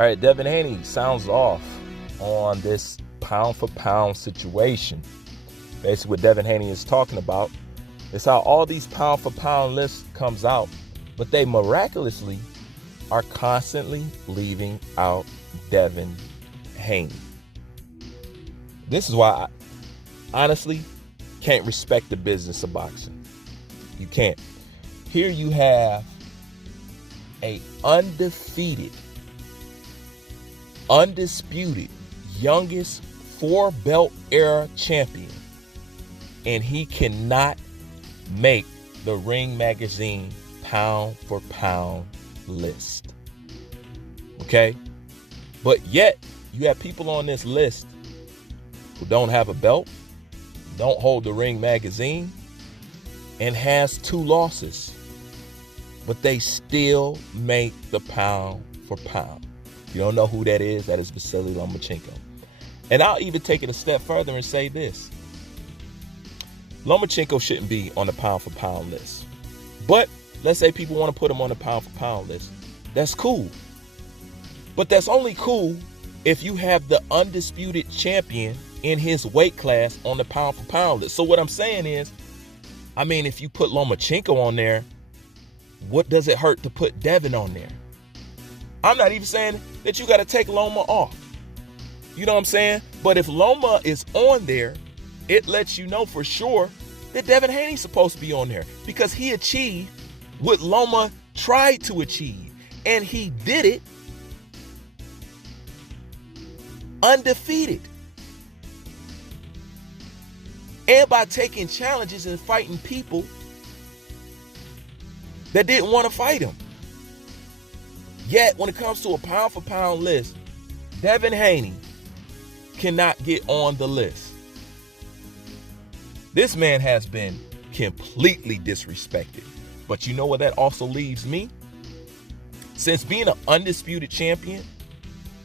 All right, Devin Haney sounds off on this pound for pound situation. Basically, what Devin Haney is talking about is how all these pound for pound lists comes out, but they miraculously are constantly leaving out Devin Haney. This is why I honestly can't respect the business of boxing. You can't. Here you have a undisputed, youngest 4-belt era champion, and he cannot make the Ring Magazine pound for pound list. Okay? But yet, you have people on this list who don't have a belt, don't hold the Ring Magazine, and has 2 losses. But they still make the pound for pound. If you don't know who that is Vasily Lomachenko. And I'll even take it a step further and say this. Lomachenko shouldn't be on the pound for pound list. But let's say people want to put him on the pound for pound list. That's cool. But that's only cool if you have the undisputed champion in his weight class on the pound for pound list. So what I'm saying is, if you put Lomachenko on there, what does it hurt to put Devin on there? I'm not even saying that you got to take Loma off. You know what I'm saying? But if Loma is on there, it lets you know for sure that Devin Haney's supposed to be on there, because he achieved what Loma tried to achieve. And he did it undefeated. And by taking challenges and fighting people that didn't want to fight him. Yet, when it comes to a pound for pound list, Devin Haney cannot get on the list. This man has been completely disrespected. But you know what that also leaves me? Since being an undisputed champion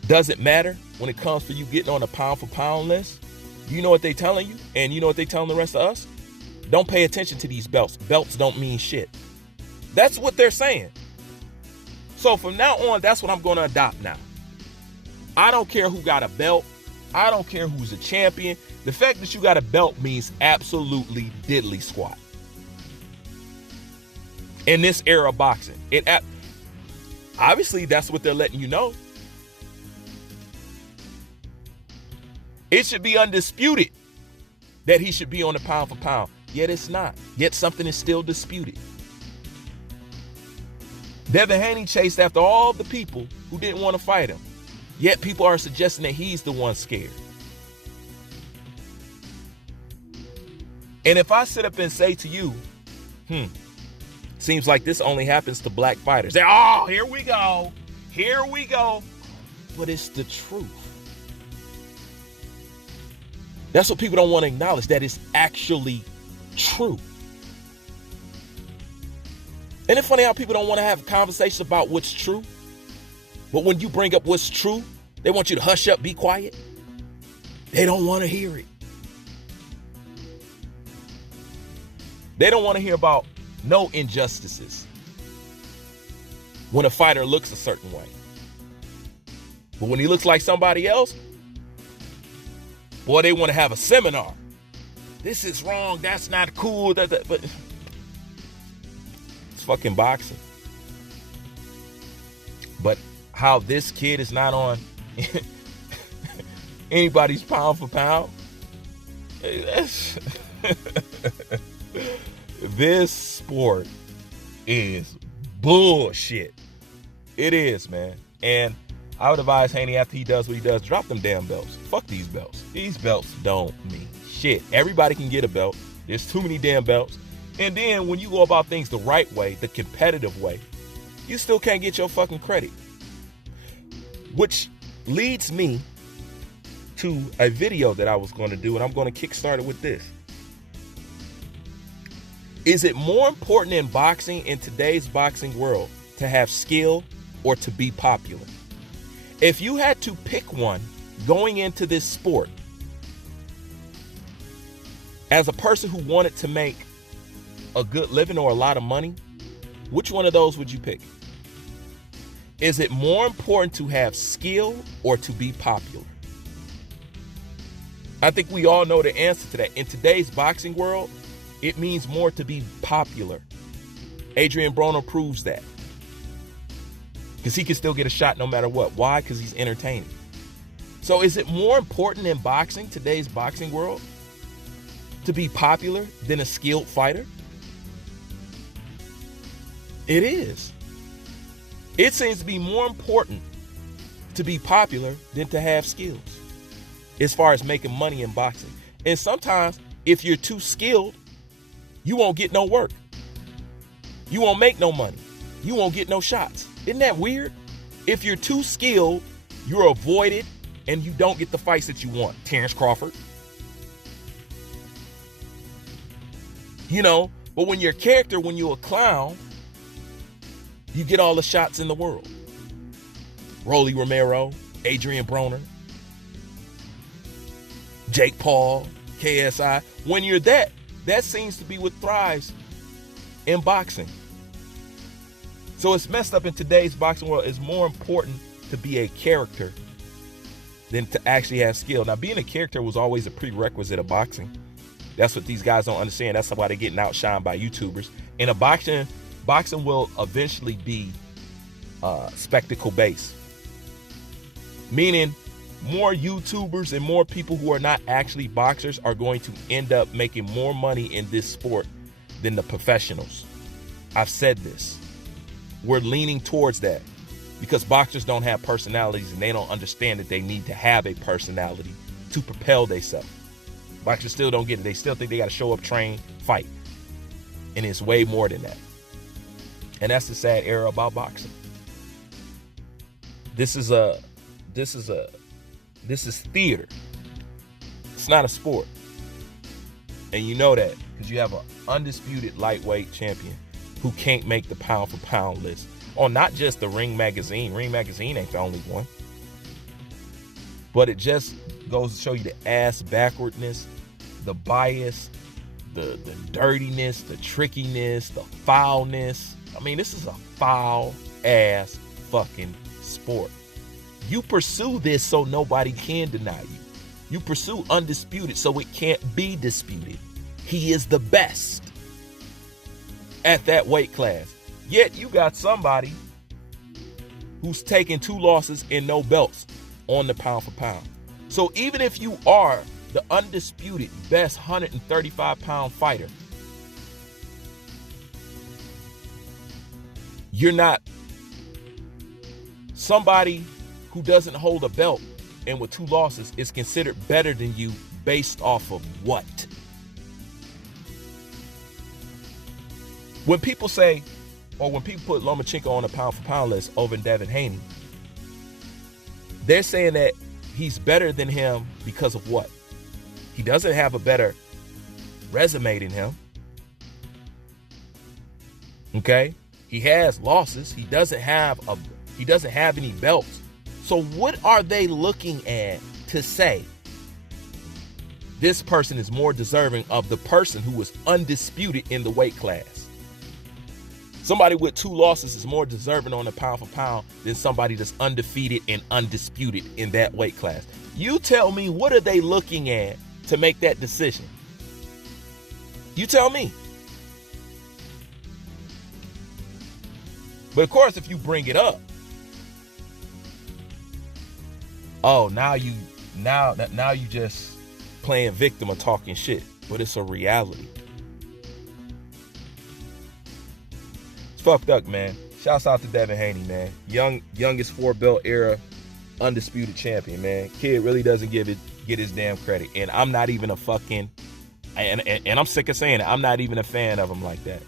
doesn't matter when it comes to you getting on a pound for pound list, you know what they telling you? And you know what they telling the rest of us? Don't pay attention to these belts. Belts don't mean shit. That's what they're saying. So from now on, that's what I'm going to adopt now. I don't care who got a belt. I don't care who's a champion. The fact that you got a belt means absolutely diddly squat. In this era of boxing, obviously that's what they're letting you know. It should be undisputed that he should be on the pound for pound. Yet it's not. Yet something is still disputed. Devin Haney chased after all the people who didn't want to fight him. Yet people are suggesting that he's the one scared. And if I sit up and say to you, seems like this only happens to black fighters. Oh, here we go. Here we go. But it's the truth. That's what people don't want to acknowledge, that it's actually true. And it's funny how people don't want to have conversations about what's true. But when you bring up what's true, they want you to hush up, be quiet. They don't want to hear it. They don't want to hear about no injustices when a fighter looks a certain way. But when he looks like somebody else, boy, they want to have a seminar. This is wrong. That's not cool. But it's fucking boxing. But how this kid is not on anybody's pound for pound. This sport is bullshit. It is, man. And I would advise Haney, after he does what he does, drop them damn belts. Fuck these belts. These belts don't mean shit. Everybody can get a belt. There's too many damn belts. And then when you go about things the right way, the competitive way, you still can't get your fucking credit. Which leads me to a video that I was going to do, and I'm going to kickstart it with this. Is it more important in boxing, in today's boxing world, to have skill or to be popular? If you had to pick one going into this sport, as a person who wanted to make a good living or a lot of money, which one of those would you pick? Is it more important to have skill or to be popular? I think we all know the answer to that. In today's boxing world, it means more to be popular. Adrian Broner proves that. Because he can still get a shot no matter what. Why? Because he's entertaining. So is it more important in boxing, today's boxing world, to be popular than a skilled fighter? It is. It seems to be more important to be popular than to have skills as far as making money in boxing. And sometimes if you're too skilled, you won't get no work. You won't make no money. You won't get no shots. Isn't that weird? If you're too skilled, you're avoided and you don't get the fights that you want. Terrence Crawford. You know, but when you're a character, when you're a clown, you get all the shots in the world. Rolly Romero, Adrian Broner, Jake Paul, KSI. When you're that seems to be what thrives in boxing. So it's messed up in today's boxing world. It's more important to be a character than to actually have skill. Now, being a character was always a prerequisite of boxing. That's what these guys don't understand. That's why they're getting outshined by YouTubers. And boxing will eventually be spectacle based, meaning more YouTubers and more people who are not actually boxers are going to end up making more money in this sport than the professionals. I've said this. We're leaning towards that because boxers don't have personalities and they don't understand that they need to have a personality to propel themselves. Boxers still don't get it. They still think they got to show up, train, fight. And it's way more than that. And that's the sad era about boxing. This is theater. It's not a sport. And you know that because you have an undisputed lightweight champion who can't make the pound for pound list. Or not just the Ring Magazine. Ring Magazine ain't the only one. But it just goes to show you the ass backwardness, the bias, the dirtiness, the trickiness, the foulness. I mean, this is a foul ass fucking sport. You pursue this so nobody can deny you. You pursue undisputed so it can't be disputed. He is the best at that weight class. Yet you got somebody who's taking 2 losses and no belts on the pound for pound. So even if you are the undisputed best 135 pound fighter, you're not somebody who doesn't hold a belt and with 2 losses is considered better than you based off of what? When people say, or when people put Lomachenko on a pound for pound list over Devin Haney, they're saying that he's better than him because of what? He doesn't have a better resume than him. Okay? He has losses. He doesn't have any belts. So what are they looking at to say this person is more deserving of the person who was undisputed in the weight class? Somebody with 2 losses is more deserving on the pound for pound than somebody that's undefeated and undisputed in that weight class. You tell me, what are they looking at to make that decision? You tell me. But of course, if you bring it up, oh, now you just playing victim or talking shit. But it's a reality. It's fucked up, man. Shouts out to Devin Haney, man. Youngest 4-belt era undisputed champion, man. Kid really doesn't get his damn credit. And I'm not even a fucking, and I'm sick of saying it, I'm not even a fan of him like that.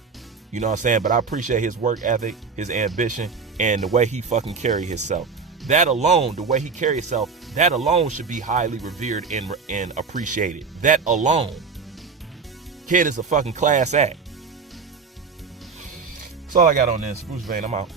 You know what I'm saying? But I appreciate his work ethic, his ambition, and the way he fucking carry himself. That alone, the way he carry himself, that alone should be highly revered and appreciated. That alone. Kid is a fucking class act. That's all I got on this. Bruce Vane, I'm out.